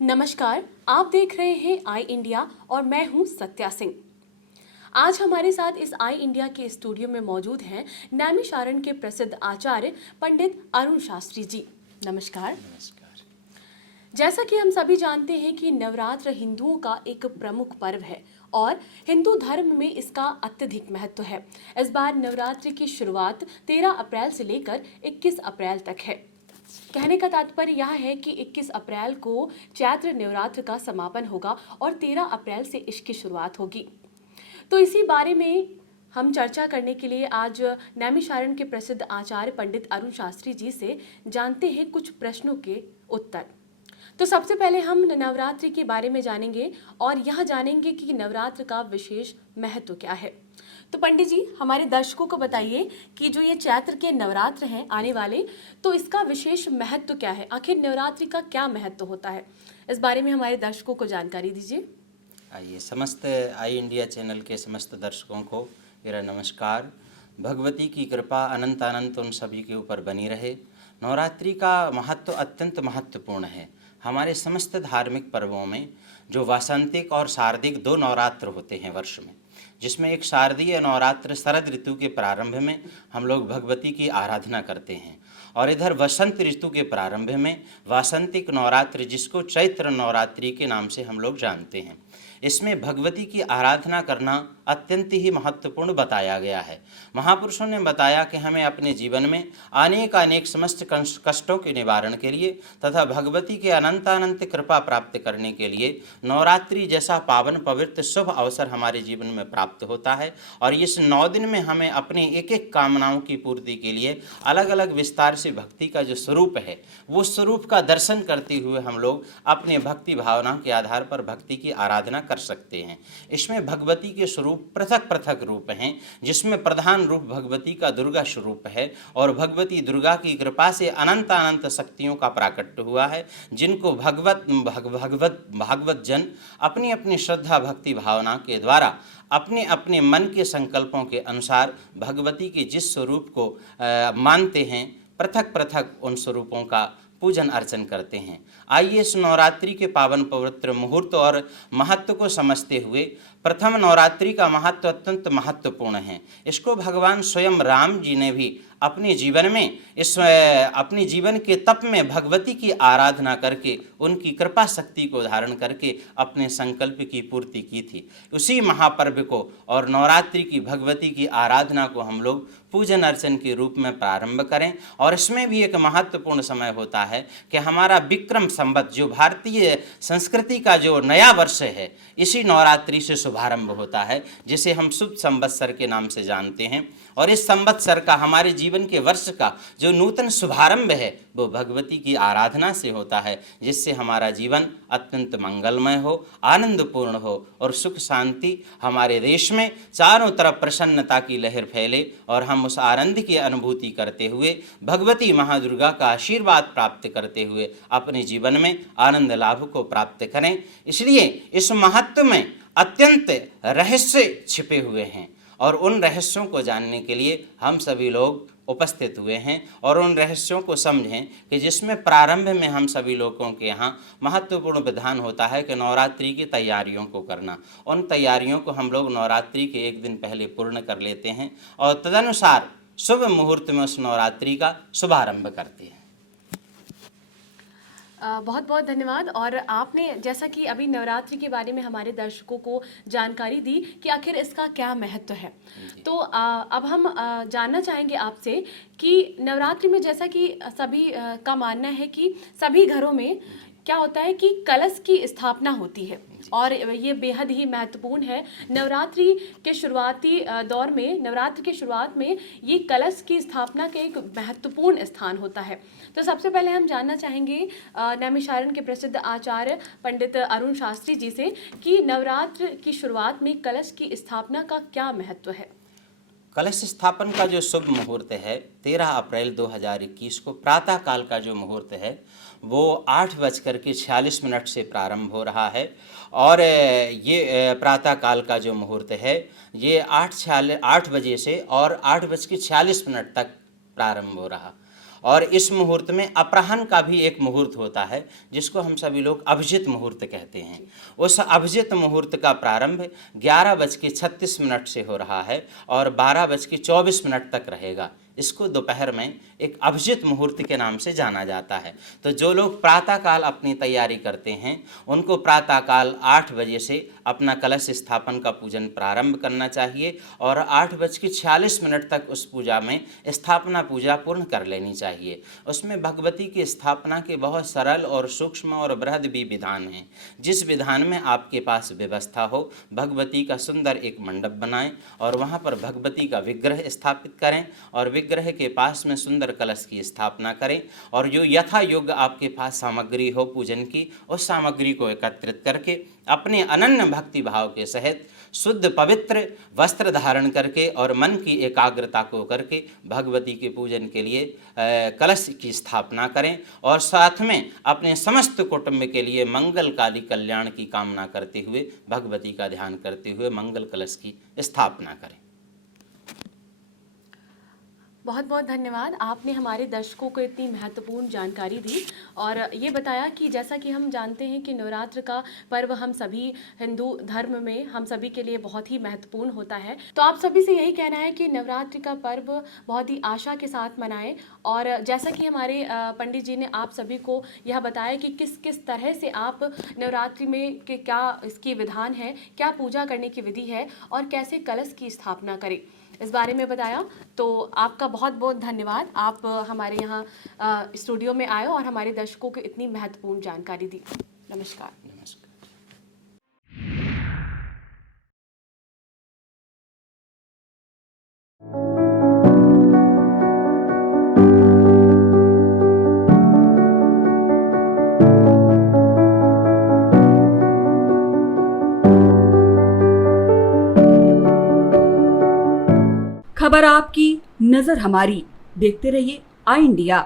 नमस्कार, आप देख रहे हैं आई इंडिया और मैं हूं सत्या सिंह। आज हमारे साथ इस आई इंडिया के स्टूडियो में मौजूद हैं नैमिषारण्य के प्रसिद्ध आचार्य पंडित अरुण शास्त्री जी। नमस्कार। नमस्कार। जैसा कि हम सभी जानते हैं कि नवरात्र हिंदुओं का एक प्रमुख पर्व है और हिंदू धर्म में इसका अत्यधिक महत्व है। इस बार नवरात्रि की शुरुआत 13 अप्रैल से लेकर 21 अप्रैल तक है। कहने का तात्पर्य यह है कि 21 अप्रैल को चैत्र नवरात्र का समापन होगा और 13 अप्रैल से इसकी शुरुआत होगी। तो इसी बारे में हम चर्चा करने के लिए आज नैमिषारण्य के प्रसिद्ध आचार्य पंडित अरुण शास्त्री जी से जानते हैं कुछ प्रश्नों के उत्तर। तो सबसे पहले हम नवरात्रि के बारे में जानेंगे और यह जानेंगे कि नवरात्र का विशेष महत्व क्या है। तो पंडित जी, हमारे दर्शकों को बताइए कि जो ये चैत्र के नवरात्र हैं आने वाले, तो इसका विशेष महत्व क्या है? आखिर नवरात्रि का क्या महत्व होता है, इस बारे में हमारे दर्शकों को जानकारी दीजिए। आइए, समस्त आई इंडिया चैनल के समस्त दर्शकों को मेरा नमस्कार। भगवती की कृपा अनंत अनंत उन सभी के ऊपर बनी रहे। नवरात्रि का महत्व अत्यंत महत्वपूर्ण है। हमारे समस्त धार्मिक पर्वों में जो वासंतिक और शारदिक दो नवरात्र होते हैं वर्ष में, जिसमें एक शारदीय नवरात्र शरद ऋतु के प्रारंभ में हम लोग भगवती की आराधना करते हैं, और इधर वसंत ऋतु के प्रारंभ में वासंतिक नवरात्र, जिसको चैत्र नवरात्रि के नाम से हम लोग जानते हैं। इसमें भगवती की आराधना करना अत्यंत ही महत्वपूर्ण बताया गया है। महापुरुषों ने बताया कि हमें अपने जीवन में अनेक समस्त कष्टों के निवारण के लिए तथा भगवती के अनंत कृपा प्राप्त करने के लिए नवरात्रि जैसा पावन पवित्र शुभ अवसर हमारे जीवन में प्राप्त होता है। और इस 9 दिन में हमें अपनी एक एक कामनाओं की पूर्ति के लिए अलग अलग विस्तार से भक्ति का जो स्वरूप है, वो स्वरूप का दर्शन करते हुए हम लोग अपने भक्ति भावना के आधार पर भक्ति की आराधना कर सकते हैं। इसमें भगवती के स्वरूप पृथक पृथक रूप हैं, जिसमें प्रधान रूप भगवती का दुर्गा स्वरूप है, और भगवती दुर्गा की कृपा से अनंत शक्तियों का प्राकट्य हुआ है, जिनको भागवत जन अपनी अपनी श्रद्धा भक्ति भावना के द्वारा अपने अपने मन के संकल्पों के अनुसार भगवती के जिस स्वरूप को मानते हैं, पृथक पृथक उन स्वरूपों का पूजन अर्चन करते हैं। आइए इस नवरात्रि के पावन पवित्र मुहूर्त और महत्व को समझते हुए, प्रथम नवरात्रि का महत्व अत्यंत महत्वपूर्ण है। इसको भगवान स्वयं राम जी ने भी अपने जीवन में अपने जीवन के तप में भगवती की आराधना करके उनकी कृपा शक्ति को धारण करके अपने संकल्प की पूर्ति की थी। उसी महापर्व को और नवरात्रि की भगवती की आराधना को हम लोग पूजन अर्चन के रूप में प्रारंभ करें। और इसमें भी एक महत्वपूर्ण समय होता है कि हमारा विक्रम संवत, जो भारतीय संस्कृति का जो नया वर्ष है, इसी नवरात्रि से शुभारंभ होता है, जिसे हम शुभ संवत्सर के नाम से जानते हैं। और इस संवत्सर का, हमारे जीवन के वर्ष का जो नूतन शुभारंभ है, वो भगवती की आराधना से होता है, जिससे हमारा जीवन अत्यंत मंगलमय हो, आनंदपूर्ण हो और सुख शांति हमारे देश में चारों तरफ प्रसन्नता की लहर फैले, और हम उस आनंद की अनुभूति करते हुए भगवती महादुर्गा का आशीर्वाद प्राप्त करते हुए अपने जीवन में आनंद लाभ को प्राप्त करें। इसलिए इस महत्व में अत्यंत रहस्य छिपे हुए हैं, और उन रहस्यों को जानने के लिए हम सभी लोग उपस्थित हुए हैं, और उन रहस्यों को समझें कि जिसमें प्रारंभ में हम सभी लोगों के यहाँ महत्वपूर्ण विधान होता है कि नवरात्रि की तैयारियों को करना। उन तैयारियों को हम लोग नवरात्रि के एक दिन पहले पूर्ण कर लेते हैं, और तदनुसार शुभ मुहूर्त में उस नवरात्रि का शुभारंभ करते हैं। बहुत बहुत धन्यवाद। और आपने जैसा कि अभी नवरात्रि के बारे में हमारे दर्शकों को जानकारी दी कि आखिर इसका क्या महत्व है, तो अब हम जानना चाहेंगे आपसे कि नवरात्रि में, जैसा कि सभी का मानना है कि सभी घरों में क्या होता है कि कलश की स्थापना होती है, और ये बेहद ही महत्वपूर्ण है। नवरात्रि के शुरुआती दौर में, नवरात्र की शुरुआत में ये कलश की स्थापना का एक महत्वपूर्ण स्थान होता है। तो सबसे पहले हम जानना चाहेंगे नैमिषारण्य के प्रसिद्ध आचार्य पंडित अरुण शास्त्री जी से कि नवरात्र की शुरुआत में कलश की स्थापना का क्या महत्व है। कलश स्थापन का जो शुभ मुहूर्त है 13 अप्रैल 2021 को प्रातः काल का जो मुहूर्त है वो 8:46 से प्रारंभ हो रहा है। और ये प्रातः काल का जो मुहूर्त है ये 8 बजे से और 8:46 तक प्रारंभ हो रहा। और इस मुहूर्त में अपराह्न का भी एक मुहूर्त होता है जिसको हम सभी लोग अभिजित मुहूर्त कहते हैं। उस अभिजित मुहूर्त का प्रारंभ 11:36 से हो रहा है और 12:24 तक रहेगा। इसको दोपहर में एक अभिजित मुहूर्त के नाम से जाना जाता है। तो जो लोग प्रातःकाल अपनी तैयारी करते हैं उनको प्रातःकाल 8 बजे से अपना कलश स्थापन का पूजन प्रारंभ करना चाहिए और 8:46 तक उस पूजा में स्थापना पूजा पूर्ण कर लेनी चाहिए। उसमें भगवती की स्थापना के बहुत सरल और सूक्ष्म और बृहद भी विधान हैं। जिस विधान में आपके पास व्यवस्था हो, भगवती का सुंदर एक मंडप बनाएं और वहाँ पर भगवती का विग्रह स्थापित करें और विग्रह के पास में सुंदर कलश की स्थापना करें और जो यथा योग्य आपके पास सामग्री हो पूजन की, उस सामग्री को एकत्रित करके अपने अनन्य भक्ति भाव के सहित शुद्ध पवित्र वस्त्र धारण करके और मन की एकाग्रता को करके भगवती के पूजन के लिए कलश की स्थापना करें और साथ में अपने समस्त कुटुंब के लिए मंगलकारी कल्याण की कामना करते हुए भगवती का ध्यान करते हुए मंगल कलश की स्थापना करें। बहुत बहुत धन्यवाद, आपने हमारे दर्शकों को इतनी महत्वपूर्ण जानकारी दी और ये बताया कि जैसा कि हम जानते हैं कि नवरात्र का पर्व हम सभी हिंदू धर्म में हम सभी के लिए बहुत ही महत्वपूर्ण होता है। तो आप सभी से यही कहना है कि नवरात्रि का पर्व बहुत ही आशा के साथ मनाएं और जैसा कि हमारे पंडित जी ने आप सभी को यह बताया कि किस किस तरह से आप नवरात्रि में के क्या इसकी विधान है, क्या पूजा करने की विधि है और कैसे कलश की स्थापना करें, इस बारे में बताया। तो आपका बहुत बहुत धन्यवाद, आप हमारे यहाँ स्टूडियो में आए और हमारे दर्शकों को इतनी महत्वपूर्ण जानकारी दी। नमस्कार। नमस्कार। खबर आपकी, नजर हमारी। देखते रहिए आई इंडिया।